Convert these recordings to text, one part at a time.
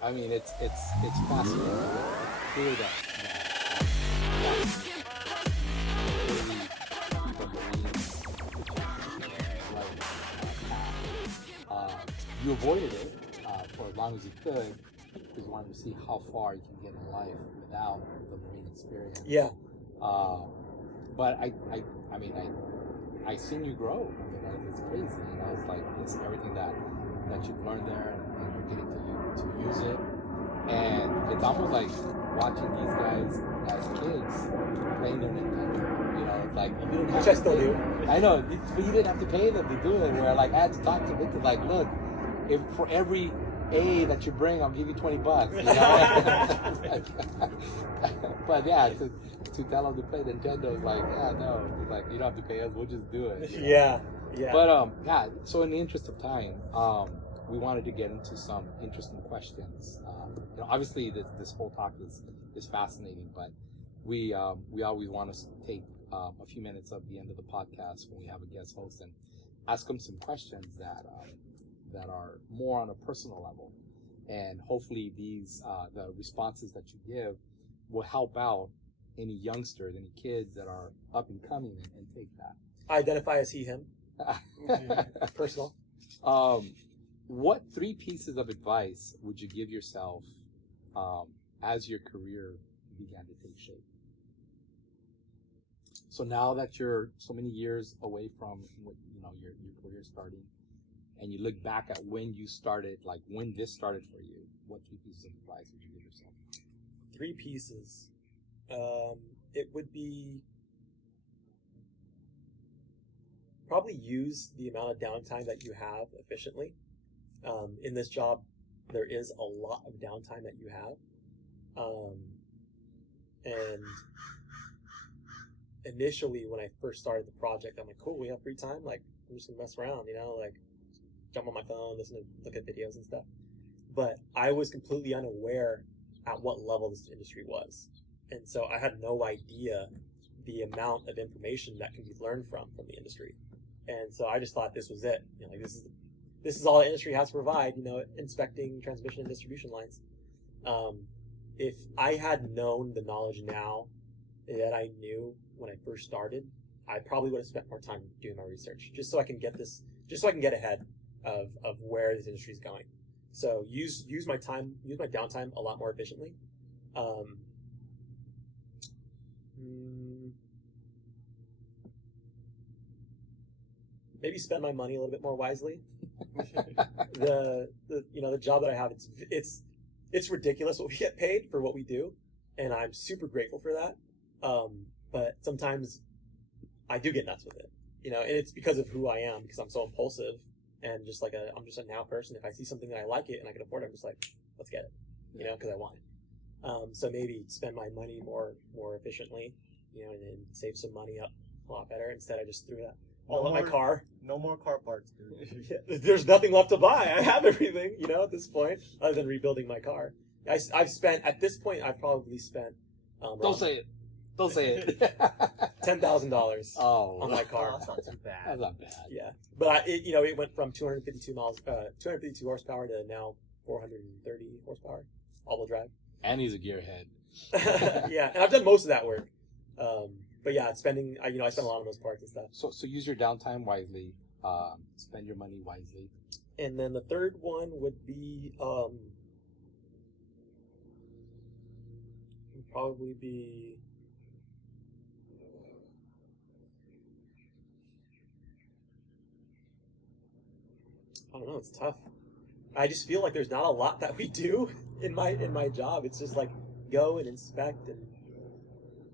I mean, it's fascinating. It's clear that you avoided it for as long as you could because you wanted to see how far you can get in life without the marine experience. Yeah. But I seen you grow. I mean, it's crazy. You know, it's like it's everything that you've learned there, and you're getting to use it. And it's almost like watching these guys as kids playing their Nintendo. You know, it's like you didn't have Which I still do. I know, but you didn't have to pay them to do it. Where like I had to talk to Victor, like, look, if for every A that you bring, I'll give you $20. You know? But yeah, to tell them to play Nintendo is like, yeah, no, it's like you don't have to pay us, we'll just do it. You know? Yeah. But yeah. So in the interest of time, we wanted to get into some interesting questions. You know, obviously this whole talk is fascinating, but we always want to take a few minutes of the end of the podcast when we have a guest host and ask them some questions that are more on a personal level, and hopefully these the responses that you give will help out any youngsters, any kids that are up and coming and take that. I identify as he, him. Personal. What 3 pieces of advice would you give yourself as your career began to take shape? So now that you're so many years away from your career starting, and you look back at when you started, like when this started for you, what 3 pieces of advice would you give yourself? 3 pieces. It would be probably use the amount of downtime that you have efficiently. In this job, there is a lot of downtime that you have. And initially, when I first started the project, I'm like, cool, we have free time. Like, I'm just gonna mess around, like jump on my phone, look at videos and stuff. But I was completely unaware at what level this industry was. And so I had no idea the amount of information that can be learned from the industry. And so I just thought this was it. Like this is all the industry has to provide, inspecting transmission and distribution lines. If I had known the knowledge now that I knew when I first started, I probably would have spent more time doing my research just so I can get ahead of where this industry is going. So use my downtime a lot more efficiently. Maybe spend my money a little bit more wisely. The job that I have, it's ridiculous what we get paid for what we do, and I'm super grateful for that. But sometimes I do get nuts with it, and it's because of who I am, because I'm so impulsive and I'm just a now person. If I see something that I like it and I can afford it, I'm just like, let's get it, because I want it. So maybe spend my money more efficiently, and then save some money up a lot better. Instead, I just threw that all in my car. No more car parts, dude. Yeah, there's nothing left to buy. I have everything, at this point, other than rebuilding my car. I've spent, at this point, I've probably spent... Don't say it. Don't say it. $10,000 on my car. Oh, that's not too bad. That's not bad. Yeah. But it went from 252 horsepower to now 430 horsepower, all-wheel drive. And he's a gearhead. Yeah, and I've done most of that work. But yeah, I spend a lot on those parts and stuff. So use your downtime wisely. Spend your money wisely. And then the third one would be probably be I don't know, it's tough. I just feel like there's not a lot that we do in my job. It's just like go and inspect and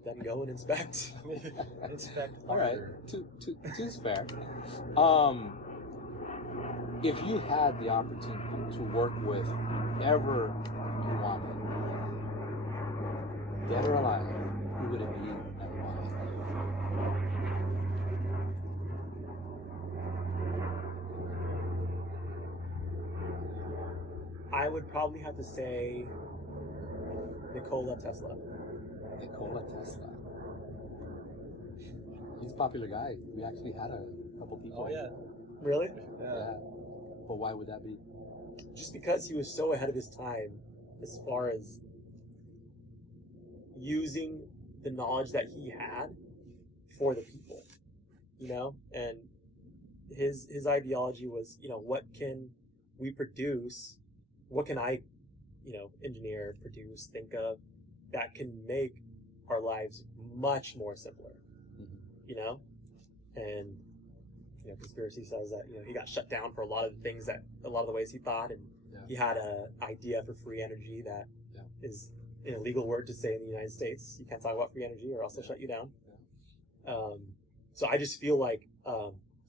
then go and inspect. Inspect. All right, two's fair. If you had the opportunity to work with whoever you wanted, dead or alive, who would it be and why? I would probably have to say Nikola Tesla. Nikola Tesla. He's a popular guy. We actually had a couple people. Oh, yeah. Really? Yeah. But why would that be? Just because he was so ahead of his time as far as using the knowledge that he had for the people, you know, and his ideology was, you know, what can we produce? What can I, you know, engineer, produce, think of that can make our lives much more simpler, you know? And, you know, conspiracy says that, you know, he got shut down for a lot of the things that, a lot of the ways he thought, and he had a idea for free energy that is an illegal word to say in the United States. You can't talk about free energy or else they'll shut you down. So I just feel like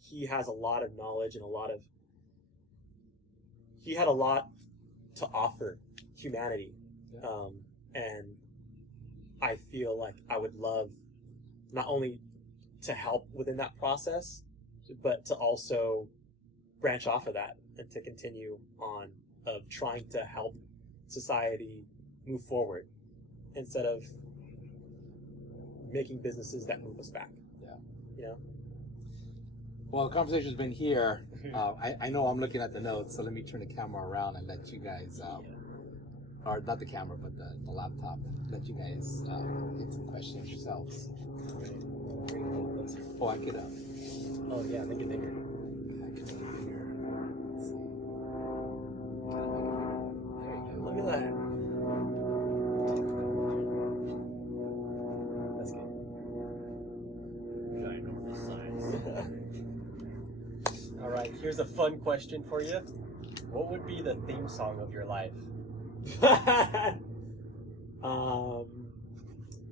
he has a lot of knowledge and he had a lot to offer humanity. And I feel like I would love not only to help within that process, but to also branch off of that and to continue on of trying to help society move forward instead of making businesses that move us back. You know? Well, the conversation's been here. I know I'm looking at the notes, so let me turn the camera around and let you guys, or not the camera, but the laptop, let you guys get some questions yourselves. Oh, I could. Oh yeah, make it bigger. Let's see. There you go. Look at that. That's good. Ginormous size. All right, here's a fun question for you. What would be the theme song of your life?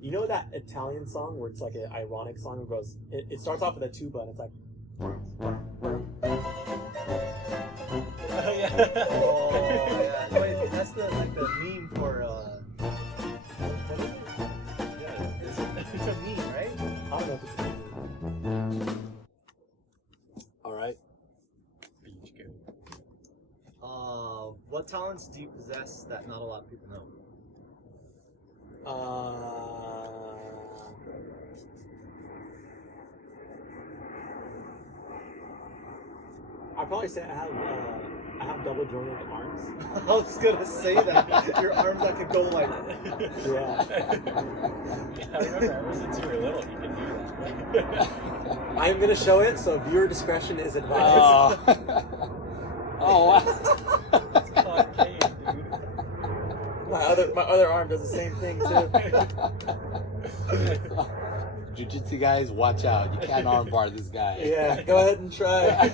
You know that Italian song where it's like an ironic song and goes, it starts off with a tuba and it's like, Oh, Oh, yeah. Wait, that's the meme for yeah, it's a meme, right? I don't know if it's a tuba. All right. Beach go. What talents do you possess that not a lot of people know? I'd probably say I have double jointed arms. I was gonna say that. Your arms that could go like. Yeah. I remember ever since you were little, you could do that. I'm gonna show it, so viewer discretion is advised. Oh. It's concave, dude. My other arm does the same thing too. Jiu-jitsu guys, watch out. You can't armbar this guy. Yeah, go ahead and try.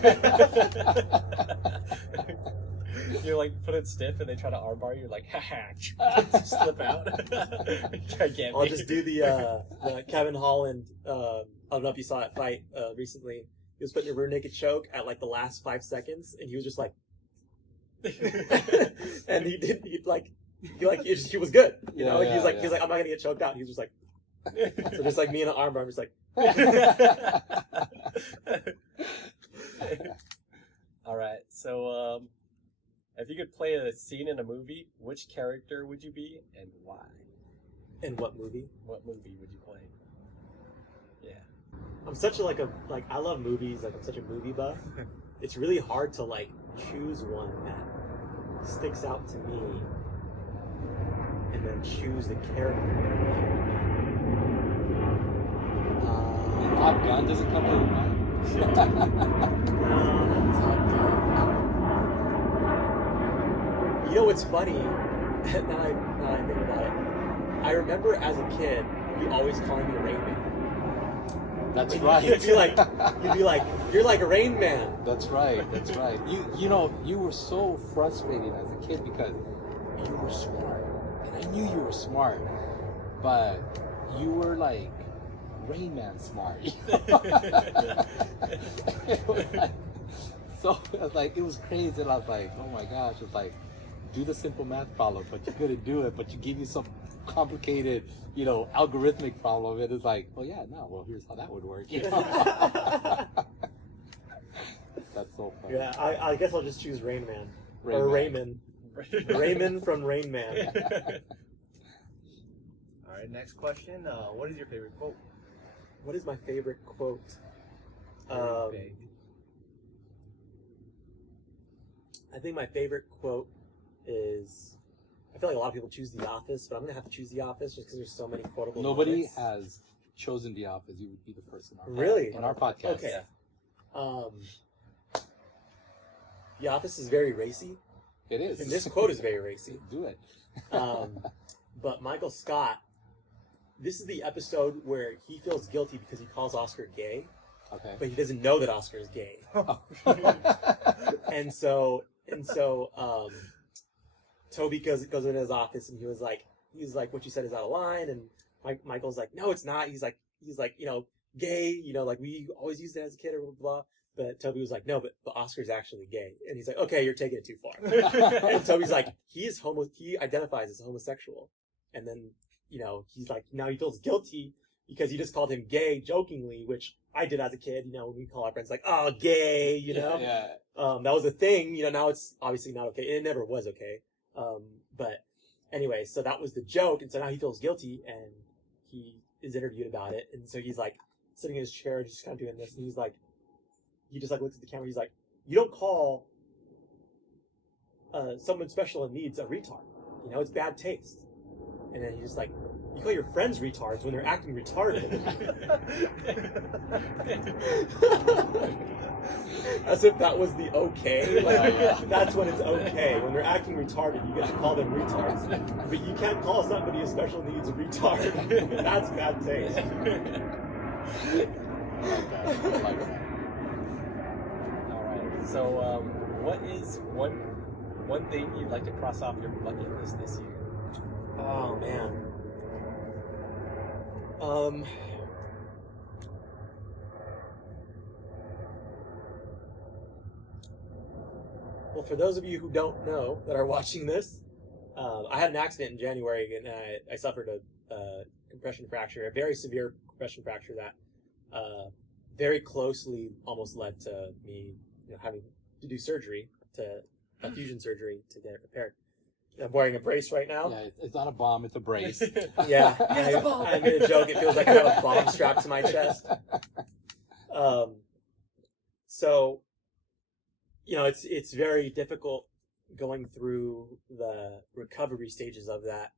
You're like, put it stiff and they try to armbar you, you're like, haha, slip out. Try to get I'll me. just do the Kevin Holland, I don't know if you saw that fight recently. He was putting a rear naked choke at like the last 5 seconds, and he was just like, and he was good. You know, he was like, I'm not gonna get choked out. He was just like, so just like me in an armbar, I'm just like. All right, so if you could play a scene in a movie, which character would you be and why? In what movie? What movie would you play? Yeah. I'm such a I love movies. Like I'm such a movie buff. It's really hard to like choose one that sticks out to me, and then choose the character. Top Gun doesn't come to mind. You know what's funny? Now I think about it. I remember as a kid, you always calling me Rain Man. That's right. You'd be like, you're like a Rain Man. That's right. That's right. You know, you were so frustrated as a kid because you were smart, and I knew you were smart, but you were like Rain Man smart. So it was crazy, and I was like, oh my gosh, it's like, do the simple math problem, but you couldn't do it, but you give you some complicated, you know, algorithmic problem, and it's like, oh yeah, no, well, here's how that would work. You know? That's so funny. Yeah, I guess I'll just choose Rain Man. Rain or Man. Raymond. Raymond from Rain Man. All right, next question. What is your favorite quote? What is my favorite quote? Very vague. I think my favorite quote is I feel like a lot of people choose The Office, but I'm gonna have to choose The Office just because there's so many quotable. Nobody moments. has chosen The Office. You would be the person on Really? in our podcast. Okay. The Office is very racy, It is. and this quote is very racy. Do it. But Michael Scott, this is the episode where he feels guilty because he calls Oscar gay, Okay. but he doesn't know that Oscar is gay. And so, Toby goes into his office and he was like, what you said is out of line. And Michael's like, no, it's not. He's like, gay, like we always used it as a kid or blah, blah. But Toby was like, no, but Oscar's actually gay. And he's like, okay, you're taking it too far. And Toby's like, he identifies as homosexual. And then, he's like, now he feels guilty because he just called him gay jokingly, which I did as a kid, when we call our friends like, oh, gay, Yeah. That was a thing, now it's obviously not okay. It never was okay. But anyway, so that was the joke. And so now he feels guilty and he is interviewed about it. And so he's like sitting in his chair, just kind of doing this. And he's like, he just like looks at the camera. He's like, you don't call someone special in needs a retard. It's bad taste. And then he's just like, you call your friends retards when they're acting retarded. As if that was the okay. Like, that's when it's okay. When they're acting retarded, you get to call them retards. But you can't call somebody with special needs a retard. That's bad taste. I like that. All right. So, what is one thing you'd like to cross off your bucket list this year? Oh man. Well, for those of you who don't know that are watching this, I had an accident in January and I suffered a compression fracture, a very severe compression fracture that very closely almost led to me having to do surgery, a fusion surgery to get it repaired. I'm wearing a brace right now. Yeah, it's not a bomb, it's a brace. Yeah, I'm gonna joke. It feels like I have a bomb strapped to my chest. So, it's very difficult going through the recovery stages of that.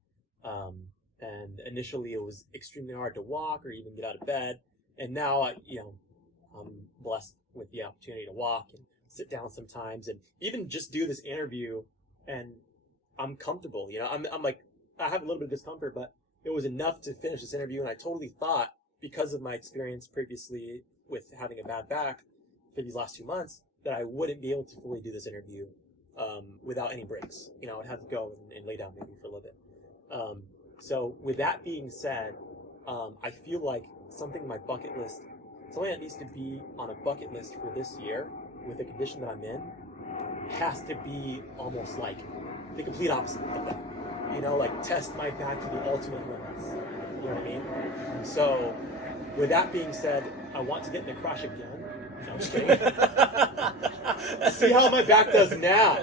And initially, it was extremely hard to walk or even get out of bed. And now, I'm blessed with the opportunity to walk and sit down sometimes, and even just do this interview and I'm comfortable, I'm like, I have a little bit of discomfort, but it was enough to finish this interview. And I totally thought, because of my experience previously with having a bad back for these last 2 months, that I wouldn't be able to fully do this interview without any breaks. I'd have to go and lay down maybe for a little bit. So with that being said, I feel like something on my bucket list, something that needs to be on a bucket list for this year with the condition that I'm in, has to be almost like the complete opposite of that. Like test my back to the ultimate limits. You know what I mean? So, with that being said, I want to get in the crash again. No, I'm just kidding. See how my back does now.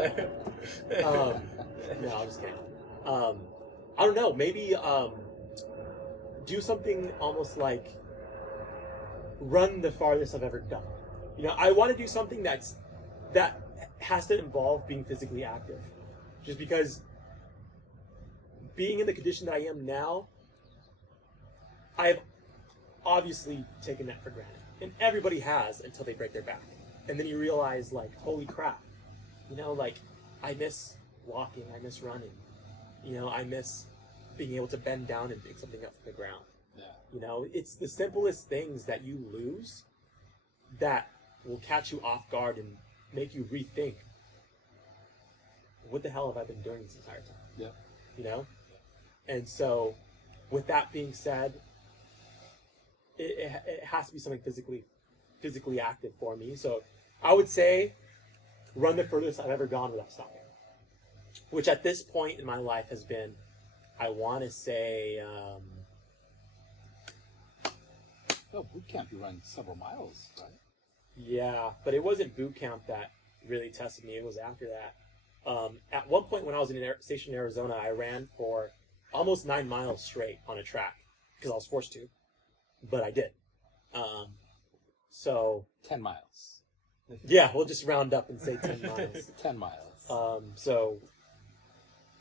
No, I'm just kidding. I don't know. Maybe do something almost like run the farthest I've ever done. I want to do something that has to involve being physically active. Just because being in the condition that I am now, I've obviously taken that for granted. And everybody has until they break their back. And then you realize, like, holy crap. I miss walking, I miss running. I miss being able to bend down and pick something up from the ground. Yeah. It's the simplest things that you lose that will catch you off guard and make you rethink, what the hell have I been doing this entire time? Yeah. And so, with that being said, it has to be something physically active for me. So, I would say, run the furthest I've ever gone without stopping. Which at this point in my life has been, I want to say, boot camp, you run several miles, right? Yeah, but it wasn't boot camp that really tested me. It was after that. At one point when I was stationed in Arizona, I ran for almost 9 miles straight on a track because I was forced to, but I did. So 10 miles. Yeah, we'll just round up and say 10 miles. 10 miles. So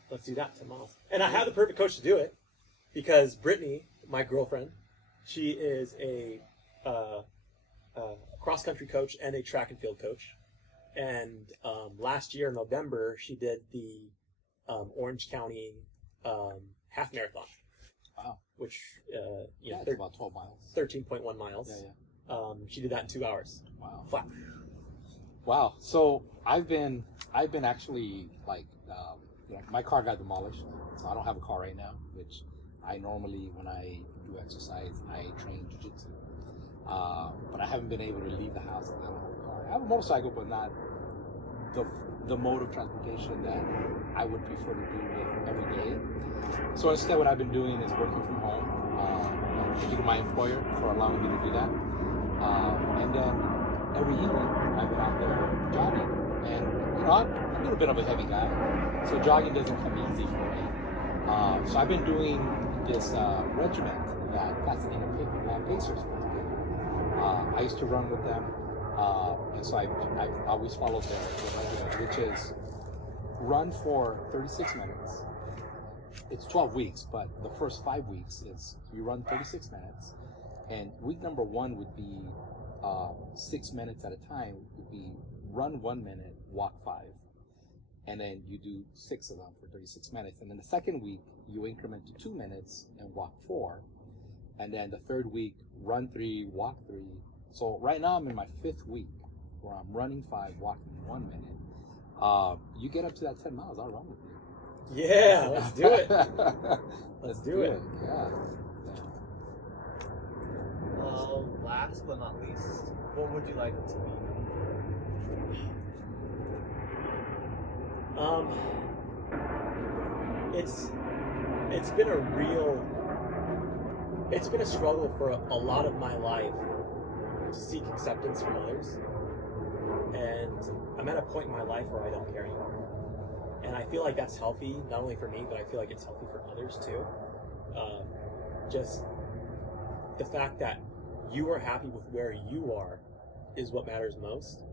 let's do that, 10 miles. And I have the perfect coach to do it because Brittany, my girlfriend, she is a cross-country coach and a track and field coach. And last year in November, she did the Orange County half marathon. Wow. Which, It's about 12 miles. 13.1 miles. Yeah. She did that in 2 hours. Wow. Flat. Wow. So I've been actually like, my car got demolished, so I don't have a car right now, which I normally, when I do exercise, I train jiu-jitsu. But I haven't been able to leave the house because I don't have a car. I have a motorcycle, but not the mode of transportation that I would prefer to do with every day. So instead, what I've been doing is working from home. Thank you to my employer for allowing me to do that. And then every evening, I've been out there jogging. And I'm a little bit of a heavy guy, so jogging doesn't come easy for me. So I've been doing this regiment that Pasadena Pacers put together. I used to run with them, and so I've always followed their regiment, which is run for 36 minutes. It's 12 weeks, but the first 5 weeks is you run 36 minutes, and week number 1 would be 6 minutes at a time. Would be run 1 minute, walk 5, and then you do 6 of them for 36 minutes. And then the second week you increment to 2 minutes and walk 4, and then the third week run 3, walk 3. So right now I'm in my 5th week where I'm running 5, walking 1 minute. You get up to that 10 miles, I'll run with you. Yeah, let's do it. Let's do it. Yeah. Last but not least, what would you like it to be? It's been a struggle for a lot of my life to seek acceptance from others, and I'm at a point in my life where I don't care anymore, and I feel like that's healthy, not only for me, but I feel like it's healthy for others too. Just the fact that you are happy with where you are is what matters most.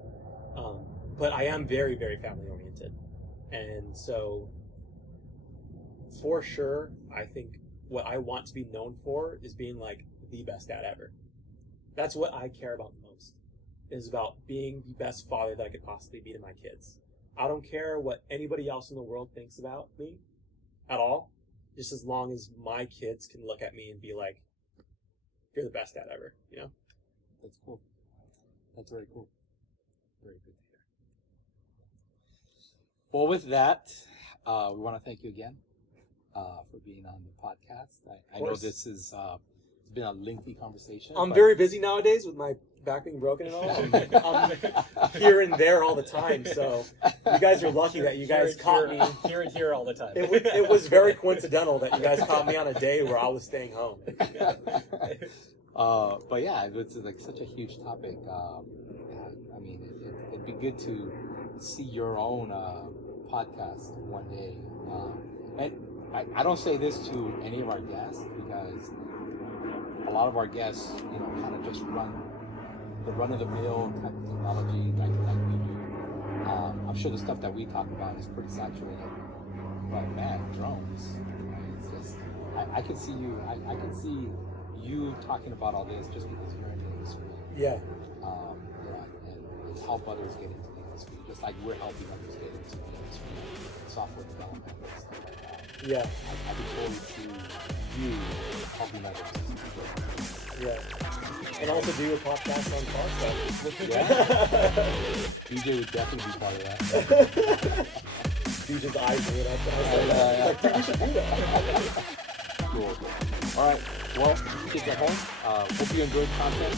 But I am very, very family oriented. And so for sure, I think what I want to be known for is being like the best dad ever. That's what I care about the most, is about being the best father that I could possibly be to my kids. I don't care what anybody else in the world thinks about me at all, just as long as my kids can look at me and be like, you're the best dad ever, That's cool. That's very cool. Very good to hear. Well, with that, we want to thank you again for being on the podcast. I know this is it's been a lengthy conversation. I'm very busy nowadays with my back being broken and all. I'm here and there all the time, so you guys are lucky that you guys caught me. Here and here all the time. It was very coincidental that you guys caught me on a day where I was staying home. But yeah, it's like such a huge topic. I mean, it'd be good to see your own podcast one day. And I don't say this to any of our guests because a lot of our guests, kind of just run the run-of-the-mill type of technology like we do. I'm sure the stuff that we talk about is pretty saturated. But man, drones, it's just I can see you. I can see you talking about all this just because you're in the industry. Yeah. And help others get into the industry, just like we're helping others get into the industry, software development and stuff like that. Yeah. I can totally see you helping others. Yeah. And also do a podcast on car stuff. Yeah. DJ would definitely be part of that. DJ's eyes lit up. We should do that. Cool. All right. Well, take that home. Hope you enjoyed the content.